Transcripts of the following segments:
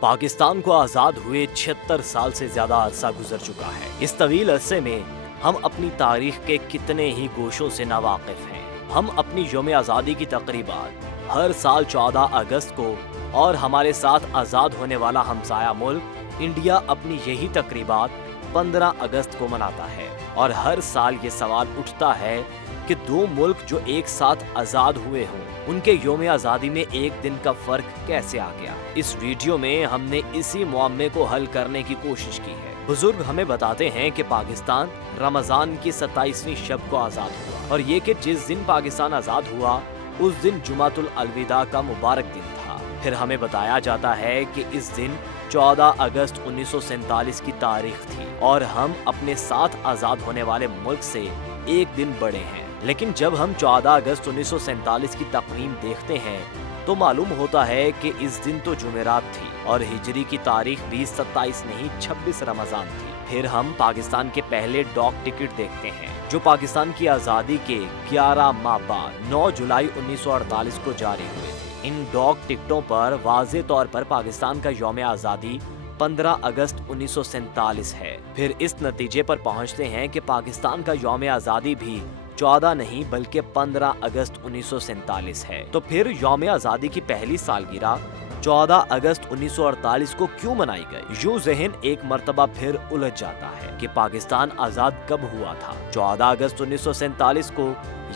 پاکستان کو آزاد ہوئے 76 سال سے زیادہ عرصہ گزر چکا ہے۔ اس طویل عرصے میں ہم اپنی تاریخ کے کتنے ہی گوشوں سے ناواقف ہیں۔ ہم اپنی یوم آزادی کی تقریبات ہر سال 14 اگست کو اور ہمارے ساتھ آزاد ہونے والا ہمسایہ ملک انڈیا اپنی یہی تقریبات 15 اگست کو مناتا ہے، اور ہر سال یہ سوال اٹھتا ہے کہ دو ملک جو ایک ساتھ آزاد ہوئے ہوں، ان کے یوم آزادی میں ایک دن کا فرق کیسے آ گیا؟ اس ویڈیو میں ہم نے اسی معمے کو حل کرنے کی کوشش کی ہے۔ بزرگ ہمیں بتاتے ہیں کہ پاکستان رمضان کی 27ویں شب کو آزاد ہوا، اور یہ کہ جس دن پاکستان آزاد ہوا اس دن جمعۃ الوداع کا مبارک دن تھا۔ پھر ہمیں بتایا جاتا ہے کہ اس دن 14 اگست 1947 کی تاریخ تھی، اور ہم اپنے ساتھ آزاد ہونے والے ملک سے ایک دن بڑے ہیں۔ لیکن جب ہم 14 اگست 1947 کی تقویم دیکھتے ہیں تو معلوم ہوتا ہے کہ اس دن تو جمعرات تھی، اور ہجری کی تاریخ بھی 27 نہیں 26 رمضان تھی۔ پھر ہم پاکستان کے پہلے ڈاک ٹکٹ دیکھتے ہیں جو پاکستان کی آزادی کے 11 ماہ بعد 9 جولائی 1948 کو جاری ہوئے تھے۔ ان ڈاک ٹکٹوں پر واضح طور پر پاکستان کا یوم آزادی 15 اگست 1947 ہے۔ پھر اس نتیجے پر پہنچتے ہیں کہ پاکستان کا یوم آزادی بھی 14 نہیں بلکہ 15 اگست 1947 ہے۔ تو پھر یوم آزادی کی پہلی سالگرہ 14 اگست 1948 کو کیوں منائی گئی؟ یوں ذہن ایک مرتبہ پھر الجھ جاتا ہے کہ پاکستان آزاد کب ہوا تھا، 14 اگست 1947 کو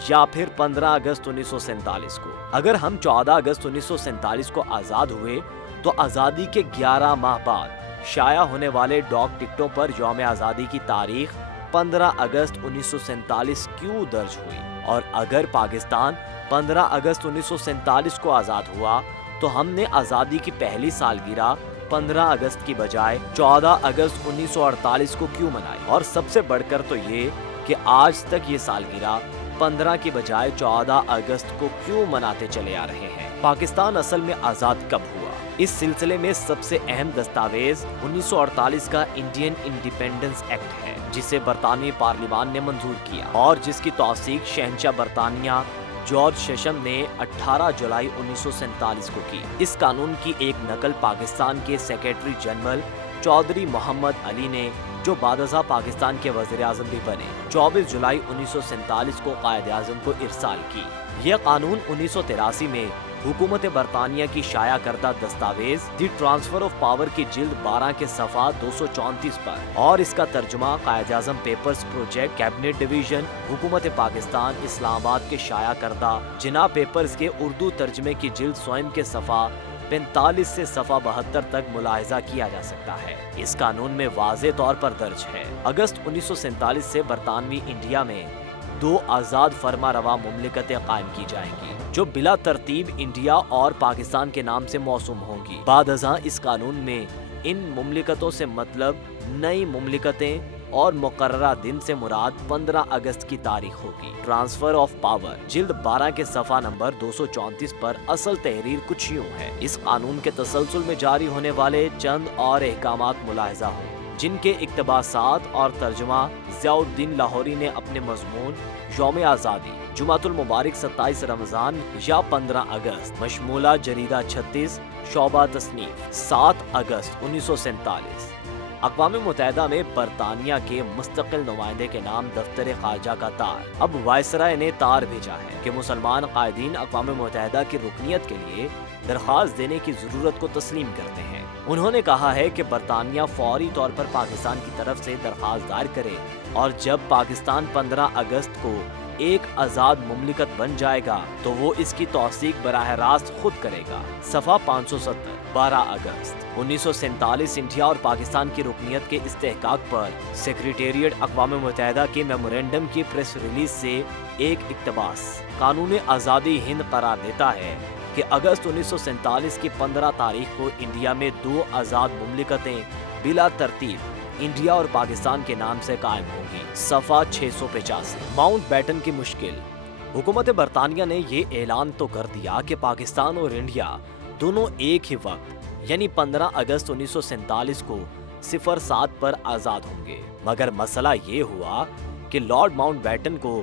یا پھر 15 اگست 1947 کو؟ اگر ہم 14 اگست 1947 کو آزاد ہوئے تو آزادی کے 11 ماہ بعد شائع ہونے والے ڈاک ٹکٹوں پر یوم آزادی کی تاریخ 15 اگست 1947 کیوں درج ہوئی؟ اور اگر پاکستان 15 اگست 1947 کو آزاد ہوا تو ہم نے آزادی کی پہلی سالگرہ 15 اگست کی بجائے 14 اگست 1948 کو کیوں منائی؟ اور سب سے بڑھ کر تو یہ کہ آج تک یہ سالگرہ 15 کی بجائے 14 اگست کو کیوں مناتے چلے آ رہے ہیں؟ پاکستان اصل میں آزاد کب ہوا؟ اس سلسلے میں سب سے اہم دستاویز 1948 کا انڈین انڈیپینڈنس ایکٹ ہے، جسے برطانوی پارلیمان نے منظور کیا اور جس کی توثیق شہنشاہ برطانیہ جارج ششم نے 18 جولائی 1947 کو کی۔ اس قانون کی ایک نقل پاکستان کے سیکریٹری جنرل چودھری محمد علی نے، جو بعد ازاں پاکستان کے وزیر اعظم بھی بنے، 24 جولائی 1947 کو قائد اعظم کو ارسال کی۔ یہ قانون 1983 میں حکومت برطانیہ کی شائع کردہ دستاویز دی ٹرانسفر آف پاور کی جلد 12 کے صفحہ 234 پر، اور اس کا ترجمہ Quaid Azam papers project cabinet division حکومت پاکستان اسلام آباد کے شائع کردہ جناح پیپرز کے اردو ترجمے کی جلد 100 کے صفحہ 45 سے صفحہ 72 تک ملاحظہ کیا جا سکتا ہے۔ اس قانون میں واضح طور پر درج ہے، اگست 1947 سے برطانوی انڈیا میں 2 آزاد فرما روا مملکتیں قائم کی جائیں گی جو بلا ترتیب انڈیا اور پاکستان کے نام سے موسوم ہوں گی۔ بعد ازاں اس قانون میں ان مملکتوں سے مطلب نئی مملکتیں اور مقررہ دن سے مراد 15 اگست کی تاریخ ہوگی۔ ٹرانسفر آف پاور جلد 12 کے صفحہ نمبر 234 پر اصل تحریر کچھ یوں ہے۔ اس قانون کے تسلسل میں جاری ہونے والے چند اور احکامات ملاحظہ ہوں جن کے اقتباسات اور ترجمہ ضیاء الدین لاہوری نے اپنے مضمون یوم آزادی جمعۃ المبارک 27 رمضان یا 15 اگست مشمولہ جریدہ 36 شعبہ تصنیف 7 اگست 1947 اقوام متحدہ میں برطانیہ کے مستقل نمائندے کے نام دفتر خارجہ کا تار اب وائسرائے نے تار بھیجا ہے کہ مسلمان قائدین اقوام متحدہ کی رکنیت کے لیے درخواست دینے کی ضرورت کو تسلیم کرتے ہیں۔ انہوں نے کہا ہے کہ برطانیہ فوری طور پر پاکستان کی طرف سے درخواست دائر کرے، اور جب پاکستان 15 اگست کو ایک آزاد مملکت بن جائے گا تو وہ اس کی توثیق براہ راست خود کرے گا۔ صفحہ 570 12 اگست 1947 انڈیا اور پاکستان کی رکنیت کے استحقاق پر سیکریٹریٹ اقوام متحدہ کے میمورنڈم کی پریس ریلیز سے ایک اقتباس قانون آزادی ہند قرار دیتا ہے کہ اگست 1947 کی 15 تاریخ کو انڈیا میں 2 آزاد مملکتیں بلا ترتیب انڈیا اور پاکستان کے نام سے قائم ہوگی۔ صفحہ 685 ماؤنٹ بیٹن کی مشکل حکومت برطانیہ نے یہ اعلان تو کر دیا کہ پاکستان اور انڈیا دونوں ایک ہی وقت یعنی 15 اگست 1947 کو 07 پر آزاد ہوں گے، مگر مسئلہ یہ ہوا کہ لارڈ ماؤنٹ بیٹن کو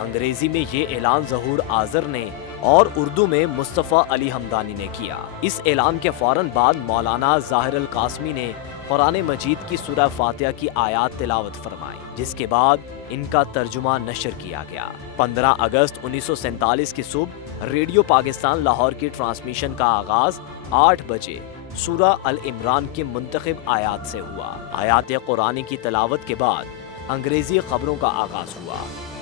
انگریزی میں یہ اعلان ظہور آذر نے اور اردو میں مصطفیٰ علی حمدانی نے کیا۔ اس اعلان کے فوراً بعد مولانا ظاہر القاسمی نے قرآن مجید کی سورہ فاتحہ کی آیات تلاوت فرمائی، جس کے بعد ان کا ترجمہ نشر کیا گیا۔ 15 اگست 1947 کی صبح ریڈیو پاکستان لاہور کی ٹرانسمیشن کا آغاز 8 بجے سورہ العمران کی منتخب آیات سے ہوا۔ آیات قرآن کی تلاوت کے بعد انگریزی خبروں کا آغاز ہوا،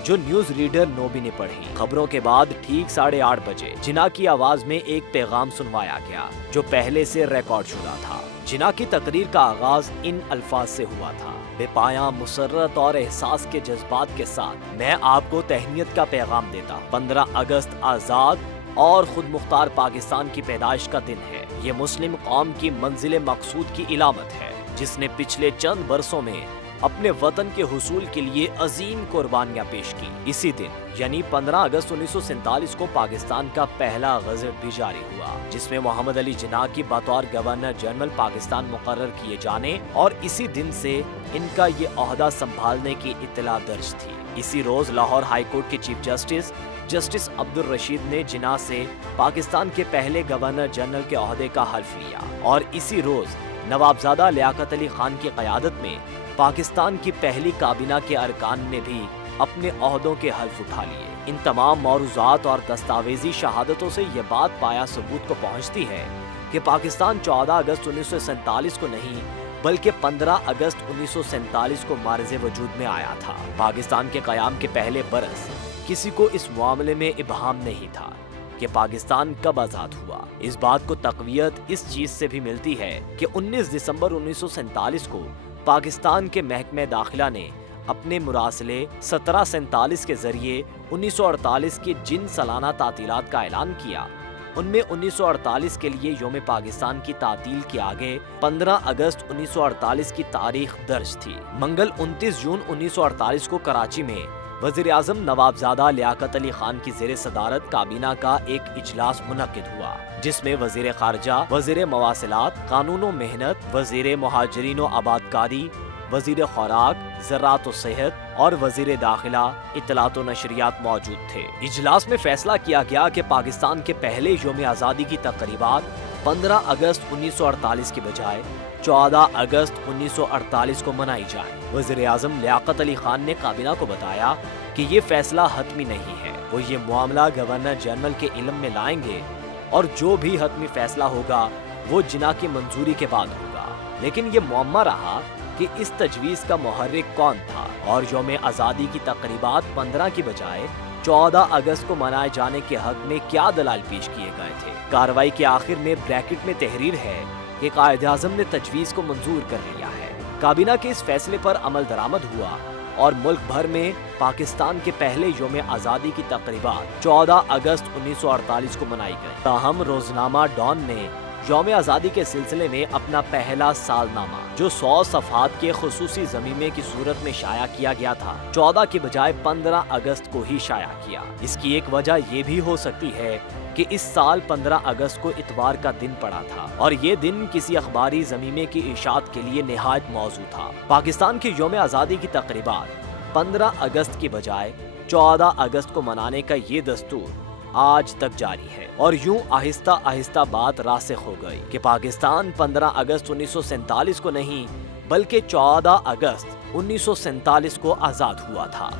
جو نیوز ریڈر نوبی نے پڑھی۔ خبروں کے بعد ٹھیک 8:30 بجے جناح کی آواز میں ایک پیغام سنوایا گیا، جو پہلے سے ریکارڈ شدہ تھا۔ جناح کی تقریر کا آغاز ان الفاظ سے ہوا تھا: بے پایاں مسرت اور احساس کے جذبات کے ساتھ میں آپ کو تہنیت کا پیغام دیتا ہوں۔ 15 اگست آزاد اور خود مختار پاکستان کی پیدائش کا دن ہے۔ یہ مسلم قوم کی منزل مقصود کی علامت ہے، جس نے پچھلے چند برسوں میں اپنے وطن کے حصول کے لیے عظیم قربانیاں پیش کی۔ اسی دن یعنی 15 اگست 1947 کو پاکستان کا پہلا گزٹ بھی جاری ہوا، جس میں محمد علی جناح کی بطور گورنر جنرل پاکستان مقرر کیے جانے اور اسی دن سے ان کا یہ عہدہ سنبھالنے کی اطلاع درج تھی۔ اسی روز لاہور ہائی کورٹ کے چیف جسٹس عبد الرشید نے جناح سے پاکستان کے پہلے گورنر جنرل کے عہدے کا حلف لیا، اور اسی روز نوابزادہ لیاقت علی خان کی قیادت میں پاکستان کی پہلی کابینہ کے ارکان نے بھی اپنے عہدوں کے حلف اٹھا لیے۔ ان تمام معروضات اور دستاویزی شہادتوں سے یہ بات پایا ثبوت کو پہنچتی ہے کہ پاکستان 14 اگست 1947 کو نہیں بلکہ 15 اگست 1947 کو معرض وجود میں آیا تھا۔ پاکستان کے قیام کے پہلے برس کسی کو اس معاملے میں ابہام نہیں تھا کہ پاکستان کب آزاد ہوا۔ اس بات کو تقویت اس چیز سے بھی ملتی ہے کہ 19 دسمبر 1947 کو پاکستان کے محکمہ داخلہ نے اپنے مراسلے 1747 کے ذریعے 1948 کی جن سالانہ تعطیلات کا اعلان کیا، ان میں 1948 کے لیے یوم پاکستان کی تعطیل کے آگے 15 اگست 1948 کی تاریخ درج تھی۔ منگل 29 جون 1948 کو کراچی میں وزیر اعظم نوابزادہ لیاقت علی خان کی زیر صدارت کابینہ کا ایک اجلاس منعقد ہوا، جس میں وزیر خارجہ، وزیر مواصلات، قانون و محنت، وزیر مہاجرین و آبادکاری، وزیر خوراک، زراعت و صحت اور وزیر داخلہ اطلاعات و نشریات موجود تھے۔ اجلاس میں فیصلہ کیا گیا کہ پاکستان کے پہلے یوم آزادی کی تقریبات 15 اگست 1948 کے بجائے 14 اگست 1948 کو منائی جائے۔ وزیر اعظم لیاقت علی خان نے کابینہ کو بتایا کہ یہ فیصلہ حتمی نہیں ہے، وہ یہ معاملہ گورنر جنرل کے علم میں لائیں گے اور جو بھی حتمی فیصلہ ہوگا وہ جناح کی منظوری کے بعد ہوگا۔ لیکن یہ معمہ رہا کہ اس تجویز کا محرک کون تھا اور یوم آزادی کی تقریبات 15 کی بجائے 14 اگست کو منائے جانے کے حق میں کیا دلائل پیش کیے گئے تھے۔ کارروائی کے آخر میں بریکٹ میں تحریر ہے کہ قائد اعظم نے تجویز کو منظور کر لیا ہے۔ کابینہ کے اس فیصلے پر عمل درآمد ہوا اور ملک بھر میں پاکستان کے پہلے یوم آزادی کی تقریبات 14 اگست 1948 کو منائی گئی۔ تاہم روزنامہ ڈان نے یوم آزادی کے سلسلے میں اپنا پہلا سالنامہ، جو 100 صفحات کے خصوصی ضمیمے کی صورت میں شائع کیا گیا تھا، 14 کے بجائے 15 اگست کو ہی شائع کیا۔ اس کی ایک وجہ یہ بھی ہو سکتی ہے کہ اس سال 15 اگست کو اتوار کا دن پڑا تھا اور یہ دن کسی اخباری ضمیمے کی اشاعت کے لیے نہایت موزوں تھا۔ پاکستان کی یوم آزادی کی تقریبات 15 اگست کی بجائے 14 اگست کو منانے کا یہ دستور آج تک جاری ہے، اور یوں آہستہ آہستہ بات راسخ ہو گئی کہ پاکستان 15 اگست 1947 کو نہیں بلکہ 14 اگست 1947 کو آزاد ہوا تھا۔